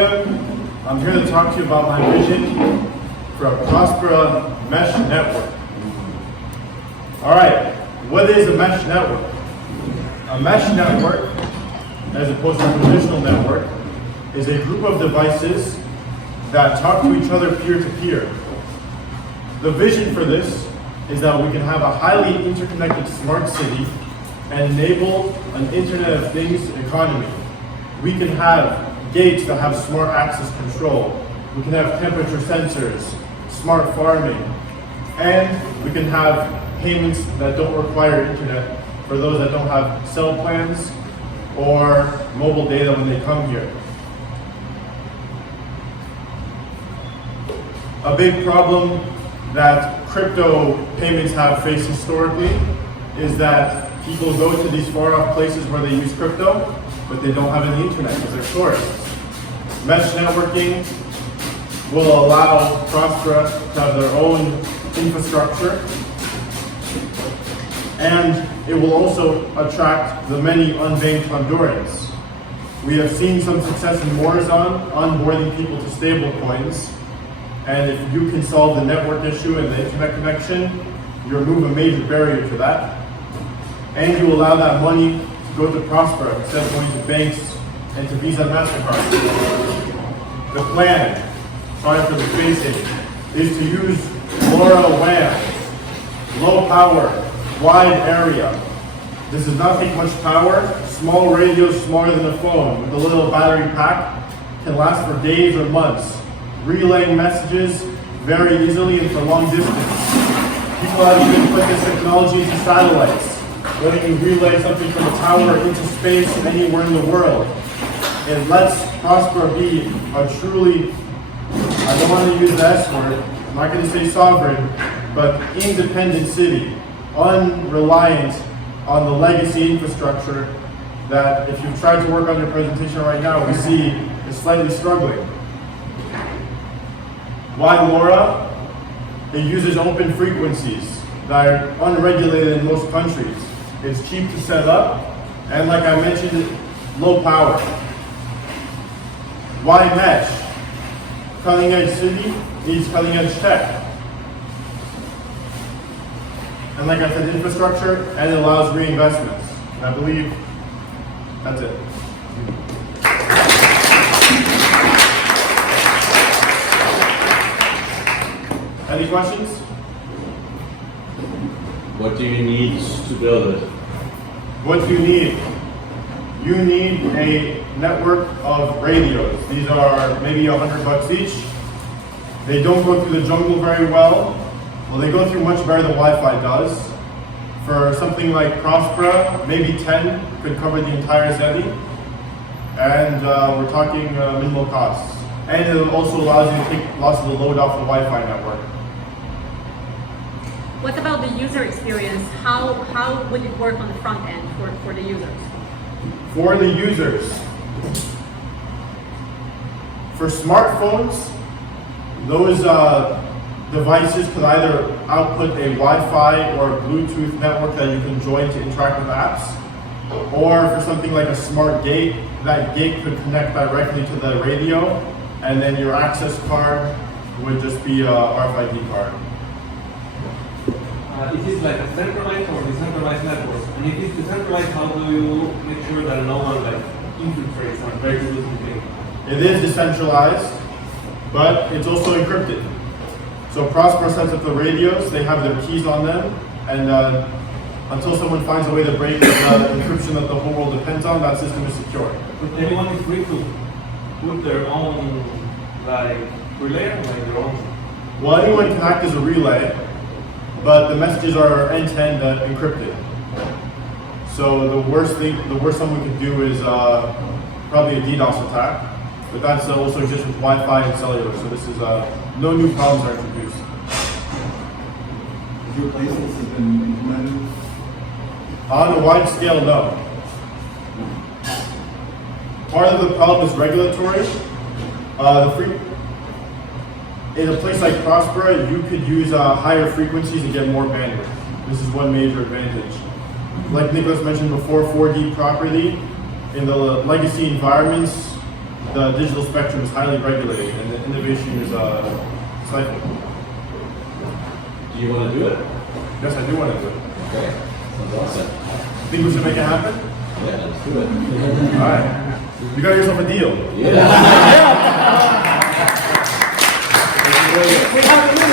there. I'm here to talk to you about my vision for a Próspera Mesh Network. All right, what is a mesh network? A mesh network, as opposed to a traditional network, is a group of devices that talk to each other peer-to-peer. The vision for this is that we can have a highly interconnected smart city and enable an Internet of Things economy. We can have gates that have smart access control. We can have temperature sensors, smart farming, and we can have payments that don't require internet for those that don't have cell plans or mobile data when they come here. A big problem that crypto payments have faced historically is that people go to these far off places where they use crypto, but they don't have any internet because they're tourists. Mesh networking will allow Próspera to have their own infrastructure, and it will also attract the many unbanked Hondurans. We have seen some success in Morazon onboarding people to stablecoins, and if you can solve the network issue and the internet connection, you remove a major barrier to that, and you allow that money to go to Próspera instead of going to banks and to Visa and MasterCard. The plan, sorry for the spacing, is to use LoRaWAN, low power, wide area. This does not take much power. Small radios smaller than a phone with a little battery pack can last for days or months, relaying messages very easily and for long distance. People have even put this technology into satellites, letting you relay something from a tower into space anywhere in the world. It lets Próspera be a truly, I don't want to use the S word, I'm not going to say sovereign, but independent city, unreliant on the legacy infrastructure that, if you've tried to work on your presentation right now, we see is slightly struggling. Why LoRa? It uses open frequencies that are unregulated in most countries. It's cheap to set up, and like I mentioned, low power. Why mesh? Cutting edge city needs cutting edge tech. And like I said, infrastructure, and it allows reinvestments. And I believe that's it. Any questions? What do you need to build it? What do you need? You need a network of radios. These are maybe $100 each. They don't go through the jungle very well. Well, they go through much better than Wi-Fi does. For something like Próspera, maybe 10 could cover the entire city. And we're talking minimal costs. And it also allows you to take lots of the load off the Wi-Fi network. What about the user experience? How would it work on the front end for the users? For the users, for smartphones, those devices can either output a Wi-Fi or a Bluetooth network that you can join to interact with apps, or for something like a smart gate, that gate could connect directly to the radio, and then your access card would just be a RFID card. Is this like a centralized or decentralized network? And if it's decentralized, how do you make sure that no one infiltrates and very easily? It is decentralized, but it's also encrypted. So Próspera sets up the radios, they have their keys on them, and until someone finds a way to break the encryption that the whole world depends on, that system is secure. But anyone is free to put their own relay or their own? Well, anyone can act as a relay, but the messages are end-to-end encrypted. So the worst someone could do is probably a DDoS attack, but that's also exists with Wi-Fi and cellular. So this is no new problems are introduced. Has your license has been implemented? On a wide scale, no. Part of the problem is regulatory. In a place like Próspera, you could use higher frequencies and get more bandwidth. This is one major advantage. Like Nicholas mentioned before, 4D property in the legacy environments, the digital spectrum is highly regulated and the innovation is stifled. Do you want to do it? Yes, I do want to do it. Okay, sounds awesome. Think we should make it happen? Yeah, let's do it. All right. You got yourself a deal. Yeah. We have a